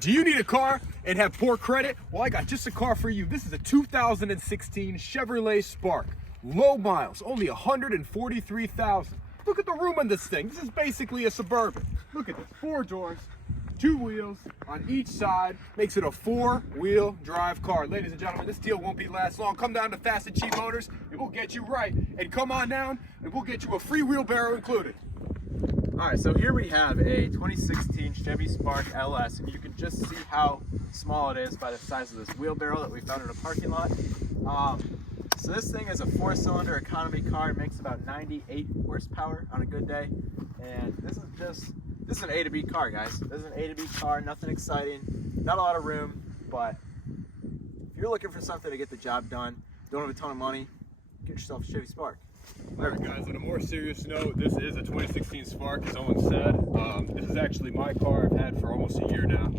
Do you need a car and have poor credit? Well, I got just a car for you. This is a 2016 Chevrolet Spark. Low miles, only 143,000. Look at the room on this thing. This is basically a Suburban. Look at this, 4 doors, 2 wheels on each side. Makes it a 4-wheel drive car. Ladies and gentlemen, this deal won't be last long. Come down to Fast and Cheap Motors and we'll get you right. And come on down and we'll get you a free wheelbarrow included. All right, so here we have a 2016 Chevy Spark LS, and you can just see how small it is by the size of this wheelbarrow that we found in a parking lot. So this thing is a 4-cylinder economy car. It makes about 98 horsepower on a good day, and this is an A to B car, guys. This is an A to B car, nothing exciting, not a lot of room, but if you're looking for something to get the job done, don't have a ton of money, get yourself a Chevy Spark. Alright guys, on a more serious note, this is a 2016 Spark, as Owen said. This is actually my car I've had for almost a year now.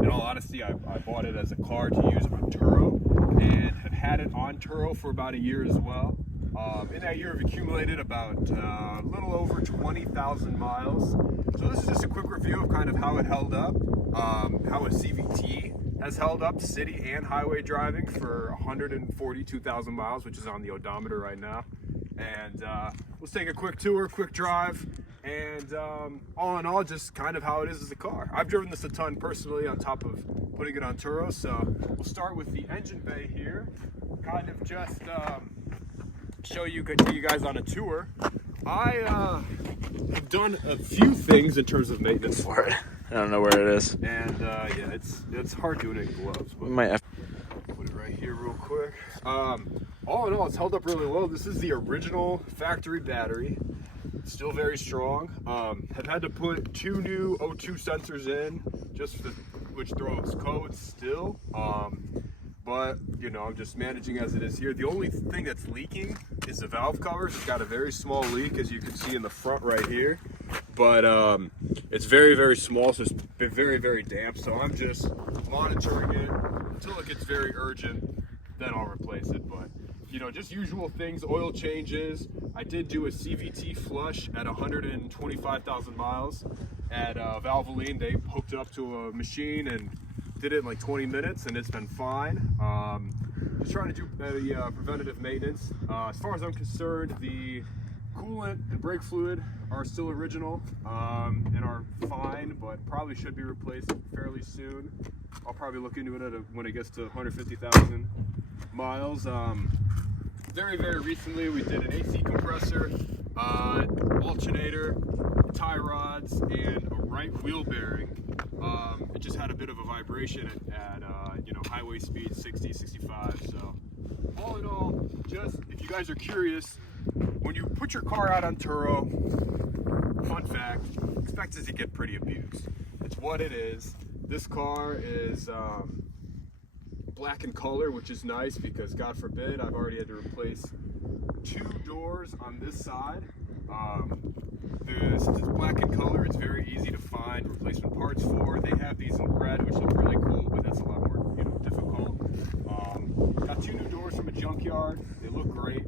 In all honesty, I bought it as a car to use on Turo, and have had it on Turo for about a year as well. In that year, I've accumulated about a little over 20,000 miles. So this is just a quick review of kind of how it held up, how a CVT has held up city and highway driving for 142,000 miles, which is on the odometer right now. And let's take a quick tour, quick drive, and all in all, just kind of how it is as a car. I've driven this a ton personally on top of putting it on Turo, so we'll start with the engine bay here, kind of just show you, take you guys on a tour. I have done a few things in terms of maintenance for it. I don't know where it is. And yeah, it's hard doing it in gloves, but We might have put it right here real quick. All in all, it's held up really well. This is the original factory battery. Still very strong. Have had to put 2 new O2 sensors in, which throws codes still. But you know, I'm just managing as it is here. The only thing that's leaking is the valve covers. It's got a very small leak, as you can see in the front right here. But it's very, very small, so it's been very, very damp. So I'm just monitoring it until it gets very urgent, then I'll replace it. But you know, just usual things, oil changes. I did do a CVT flush at 125,000 miles at Valvoline. They hooked it up to a machine and did it in like 20 minutes, and it's been fine. Just trying to do the preventative maintenance. As far as I'm concerned, the coolant and brake fluid are still original and are fine, but probably should be replaced fairly soon. I'll probably look into it when it gets to 150,000 miles. Very, very recently we did an AC compressor, alternator, tie rods, and a right wheel bearing. It just had a bit of a vibration at you know, highway speed 60, 65. So all in all, just if you guys are curious, when you put your car out on Turo, fun fact, expect it to get pretty abused. It's what it is. This car is black in color, which is nice because God forbid I've already had to replace 2 doors on this side. This is black in color. It's very easy to find replacement parts for. They have these in red, which look really cool, but that's a lot more, you know, difficult. Got 2 new doors from a junkyard. They look great.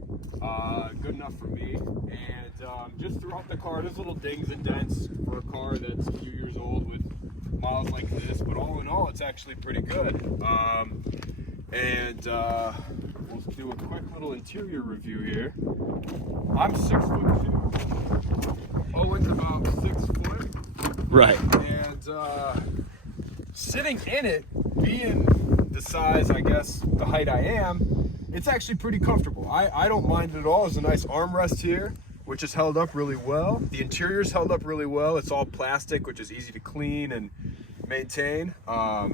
Good enough for me. And just throughout the car, there's little dings and dents for a car that's a few years old with miles like this, but all in all, it's actually pretty good. We'll do a quick little interior review here. I'm 6'2". Owen's about 6 foot. right. And sitting in it, being the size, I guess, the height I am, it's actually pretty comfortable. I don't mind it at all. There's a nice armrest here, which is held up really well. The interior's held up really well. It's all plastic, which is easy to clean and maintain. I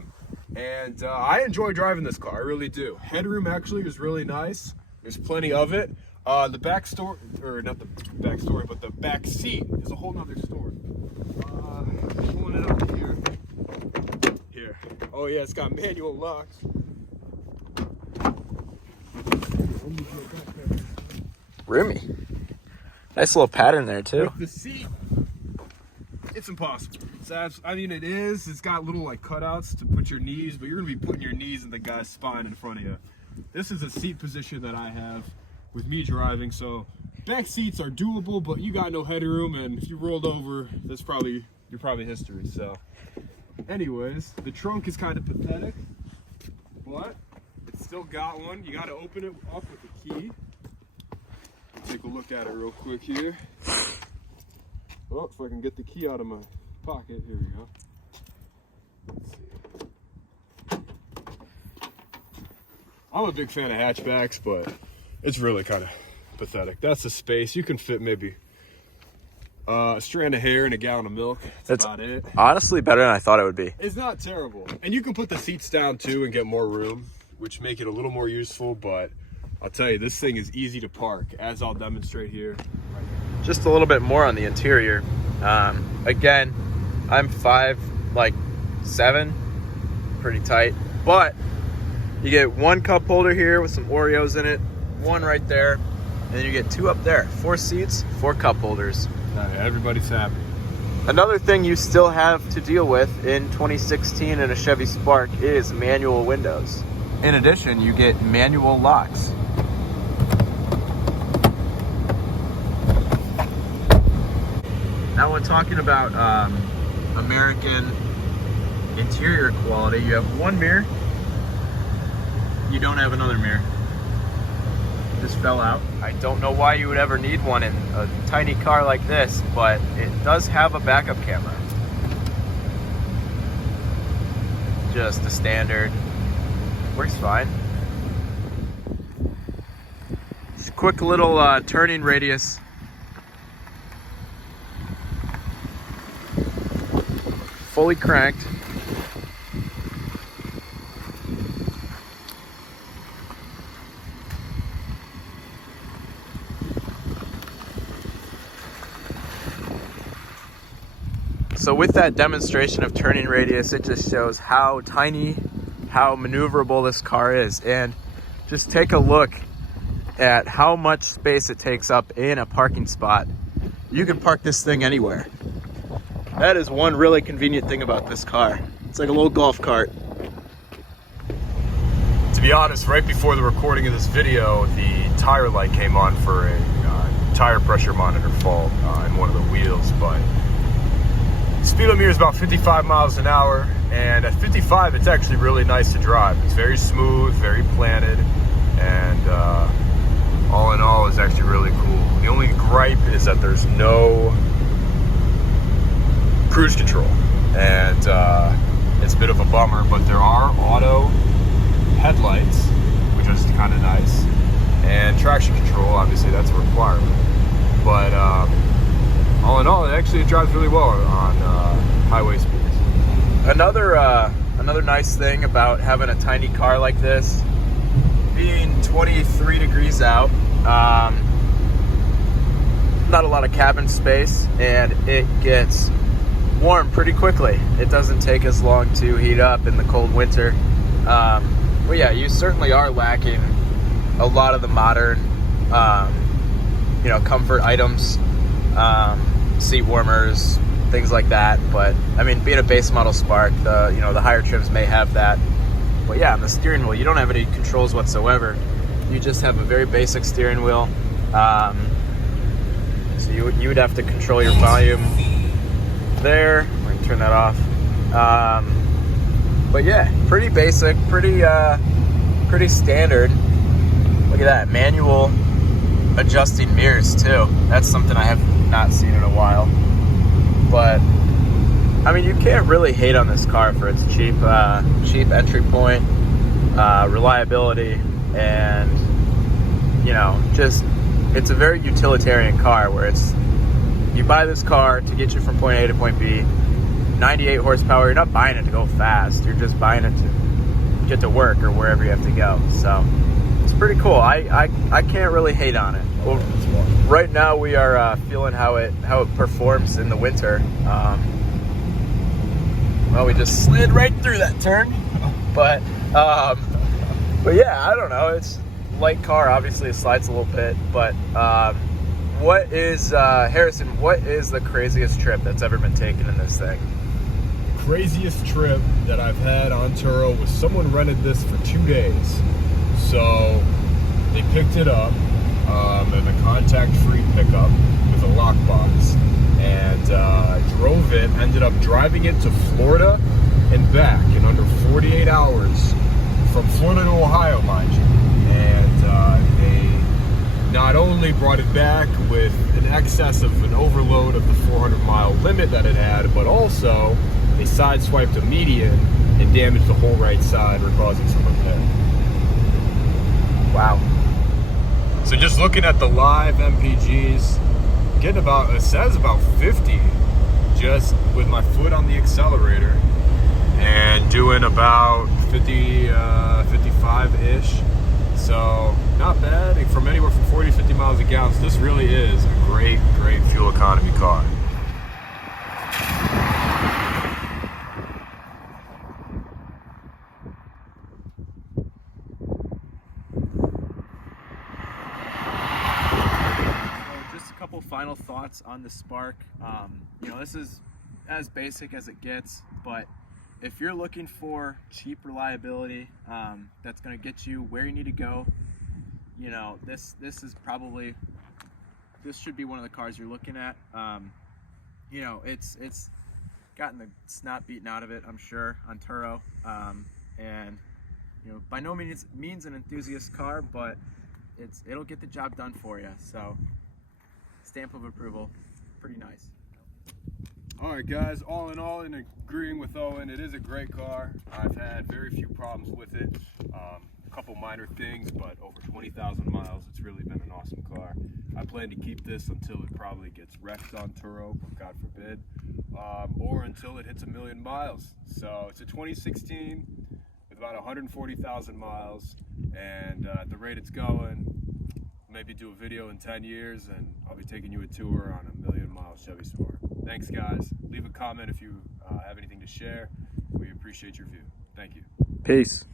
enjoy driving this car, I really do. Headroom actually is really nice. There's plenty of it. The back story, or not the back story, but the back seat is a whole nother story. Pulling it up here. Here. Oh yeah, it's got manual locks. Roomy. Nice little pattern there too. With the seat, it's impossible. I mean, it is. It's got little like cutouts to put your knees, but you're gonna be putting your knees in the guy's spine in front of you. This is a seat position that I have with me driving, so back seats are doable, but you got no headroom, and if you rolled over, you're probably history. So Anyways, the trunk is kind of pathetic, but it's still got one. You got to open it up with a key. Take a look at it real quick here. Oh, if I can get the key out of my pocket, here we go. Let's see. I'm a big fan of hatchbacks, but it's really kind of pathetic. That's the space. You can fit maybe a strand of hair and a gallon of milk. That's about it. Honestly better than I thought it would be. It's not terrible. And you can put the seats down too and get more room, which make it a little more useful, but I'll tell you, this thing is easy to park, as I'll demonstrate here. Just a little bit more on the interior. Again, I'm 5'7", pretty tight, but you get one cup holder here with some Oreos in it, one right there, and then you get two up there. 4 seats, 4 cup holders. Everybody's happy. Another thing you still have to deal with in 2016 in a Chevy Spark is manual windows. In addition, you get manual locks. Now when talking about American interior quality, you have one mirror, you don't have another mirror. Just fell out. I don't know why you would ever need one in a tiny car like this, but it does have a backup camera. Just a standard. Works fine. Just a quick little turning radius. Fully cranked. So with that demonstration of turning radius, it just shows how tiny, how maneuverable this car is. And just take a look at how much space it takes up in a parking spot. You can park this thing anywhere. That is one really convenient thing about this car. It's like a little golf cart. To be honest, right before the recording of this video, the tire light came on for a tire pressure monitor fault in one of the wheels, but speed limit here is about 55 miles an hour, and at 55 it's actually really nice to drive. It's very smooth, very planted, and all in all is actually really cool. The only gripe is that there's no cruise control, and it's a bit of a bummer, but there are auto headlights, which is kind of nice, and traction control, obviously that's a requirement, but all in all, it drives really well on highway speeds. Another nice thing about having a tiny car like this, being 23 degrees out, not a lot of cabin space, and it gets warm pretty quickly. It doesn't take as long to heat up in the cold winter. But yeah, you certainly are lacking a lot of the modern, comfort items. Seat warmers, things like that. But I mean, being a base model Spark, the higher trims may have that. But yeah, on the steering wheel, you don't have any controls whatsoever. You just have a very basic steering wheel. So you would have to control your volume there. I can turn that off. But yeah, pretty basic, pretty standard. Look at that, manual adjusting mirrors too. That's something I have not seen in a while. But I mean, you can't really hate on this car for its cheap entry point, reliability, and it's a very utilitarian car where you buy this car to get you from point A to point B. 98 horsepower. You're not buying it to go fast. You're just buying it to get to work or wherever you have to go. So it's pretty cool. I can't really hate on it. Well, right now we are feeling how it performs in the winter. Well, we just slid right through that turn, but yeah, I don't know. It's a light car. Obviously, it slides a little bit, but what is Harrison? What is the craziest trip that's ever been taken in this thing? Craziest trip that I've had on Turo was someone rented this for 2 days. So they picked it up in a contact-free pickup with a lockbox, and drove it. Ended up driving it to Florida and back in under 48 hours from Florida to Ohio, mind you. And they not only brought it back with an excess of an overload of the 400-mile limit that it had, but also they sideswiped a median and damaged the whole right side, or causing some repair. Wow. So just looking at the live MPGs, getting about, it says about 50 just with my foot on the accelerator, and doing about 50, 55-ish. So not bad, from anywhere from 40 to 50 miles a gallon. So this really is a great fuel economy car. Couple final thoughts on the Spark. You know, this is as basic as it gets, but if you're looking for cheap reliability that's going to get you where you need to go, you know, this should be one of the cars you're looking at. You know, it's gotten the snot beaten out of it, I'm sure, on Turo, and you know, by no means an enthusiast car, but it'll get the job done for you. So stamp of approval, pretty nice. All right, guys, all in all, in agreeing with Owen, it is a great car. I've had very few problems with it. A couple minor things, but over 20,000 miles, it's really been an awesome car. I plan to keep this until it probably gets wrecked on Turo, God forbid, or until it hits 1 million miles. So it's a 2016 with about 140,000 miles, and at the rate it's going, maybe do a video in 10 years and I'll be taking you a tour on a 1 million mile Chevy Spark. Thanks, guys. Leave a comment if you have anything to share. We appreciate your view. Thank you. Peace.